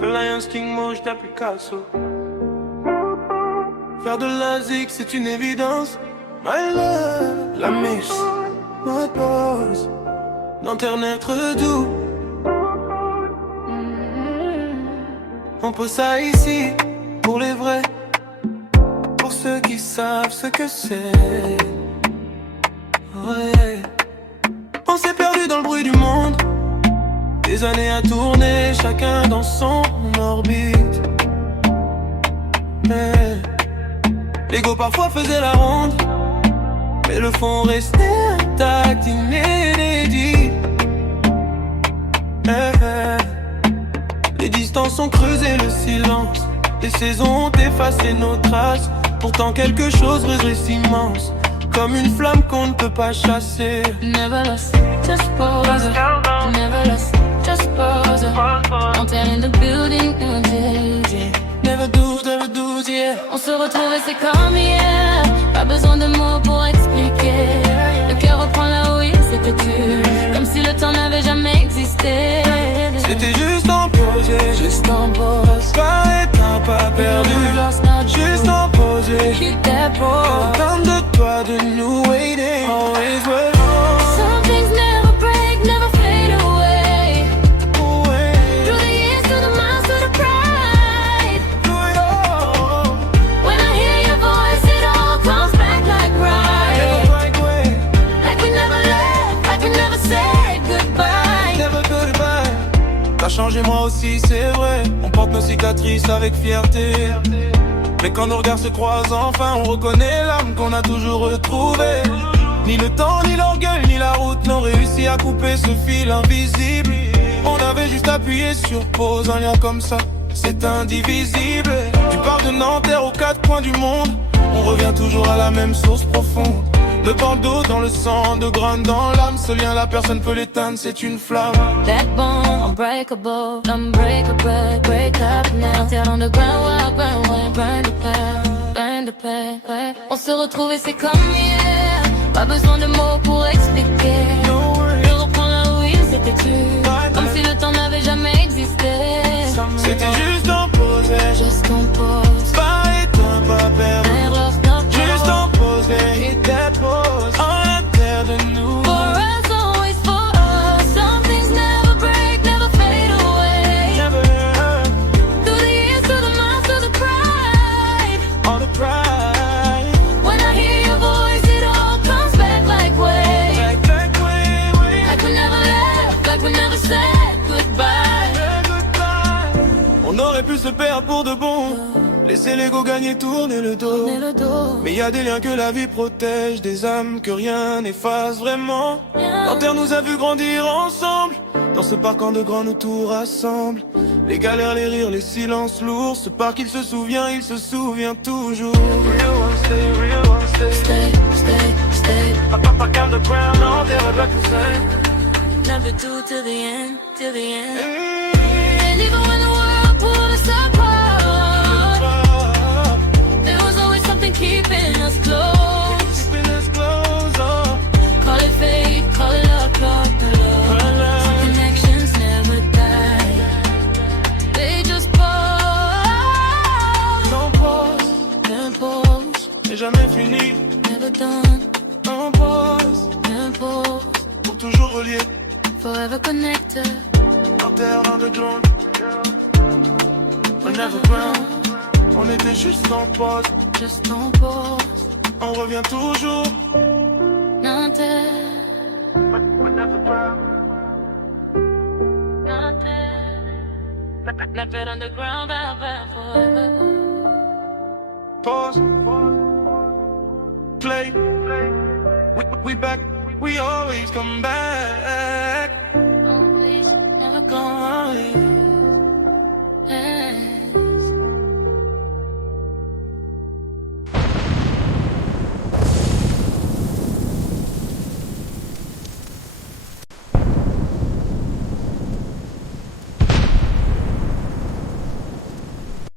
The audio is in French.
The Lions King moche la Picasso. Faire de la zig c'est une évidence. My love, la miss, my boss. D'internet doux. On pose ça ici, pour les vrais. Pour ceux qui savent ce que c'est. Ouais. On s'est perdu dans le bruit du monde. Des années à tourner, chacun dans son orbite. Mais l'ego parfois faisait la ronde, mais le fond restait intact, inédit. Les distances ont creusé le silence. Les saisons ont effacé nos traces. Pourtant quelque chose reste immense, comme une flamme qu'on ne peut pas chasser. Never lost, just pose. Never lost, just pose. Monter in the building, new day. Never do, yeah. On se retrouve et c'est comme hier. Pas besoin de mots pour expliquer. Le cœur reprend là où il s'était tué, comme si le temps n'avait jamais existé. C'était juste en posé, Juste en pause. pas éteint, pas perdu. Juste en posé, Hit that pause. attendre de toi, de nous waiting. Always wait. Some things never break, never fade away. Through the years, through the miles, through the pride. When I hear your voice, it all comes back like right. Like we never left, like we never said goodbye. Never goodbye. T'as changé moi aussi, c'est vrai. On porte nos cicatrices avec fierté. Mais quand nos regards se croisent enfin, on reconnaît l'âme qu'on a toujours retrouvée. Ni le temps, ni l'orgueil, ni la route n'ont réussi à couper ce fil invisible. On avait juste appuyé sur pause, un lien comme ça, c'est indivisible. Tu parles de Nanterre aux quatre coins du monde, on revient toujours à la même source profonde. De Bordeaux dans le sang, de graines dans l'âme. Ce lien, la personne peut l'éteindre, c'est une flamme. Backbone, unbreakable, unbreakable, break up now. Terre on the ground, wild, ground, wild, burn the pain, burn the pain, ouais. On se retrouve et c'est comme hier. Pas besoin de mots pour expliquer. Le reprend là où il s'était tué, comme si le temps n'avait jamais existé. C'était juste en pause, Just on pause. pas éteint, pas perdu. Never lost, no Juste en pause, hit that pause. En terre de nous. For us, always for us. Some things never break, never fade away. Never Through the years, through the miles, through the pride. all the pride. When I hear your voice, it all comes back like way. Like we never left, like we never said goodbye. On aurait pu se perdre pour de bon, laisser l'ego gagner, tourner le dos. Tourner le dos. Mais y a des liens que la vie protège, des âmes que rien n'efface vraiment. Nanterre nous a vu grandir ensemble, dans ce parc de grands nous tout rassemble. Les galères, les rires, les silences lourds, ce parc il se souvient toujours. Real one stay, real one stay. Stay, stay, stay. Parc underground, Nanterre back to say. Never do till the end, till the end. And even when the world pulled us apart, there was always something keeping us close. Call it fate, call it luck, call it love. Some connections never die. They just pause. On pause, Impulse, c'est jamais fini. never done. On pause, Impulse, pour toujours relier. forever connected. Nanterre underground, on never ground. On était juste en pause, Just on pause. on revient toujours. Nanterre, On never ground. Nanterre. Never underground, bound forever. Pause, play. We back, we always come back. Always, never gone.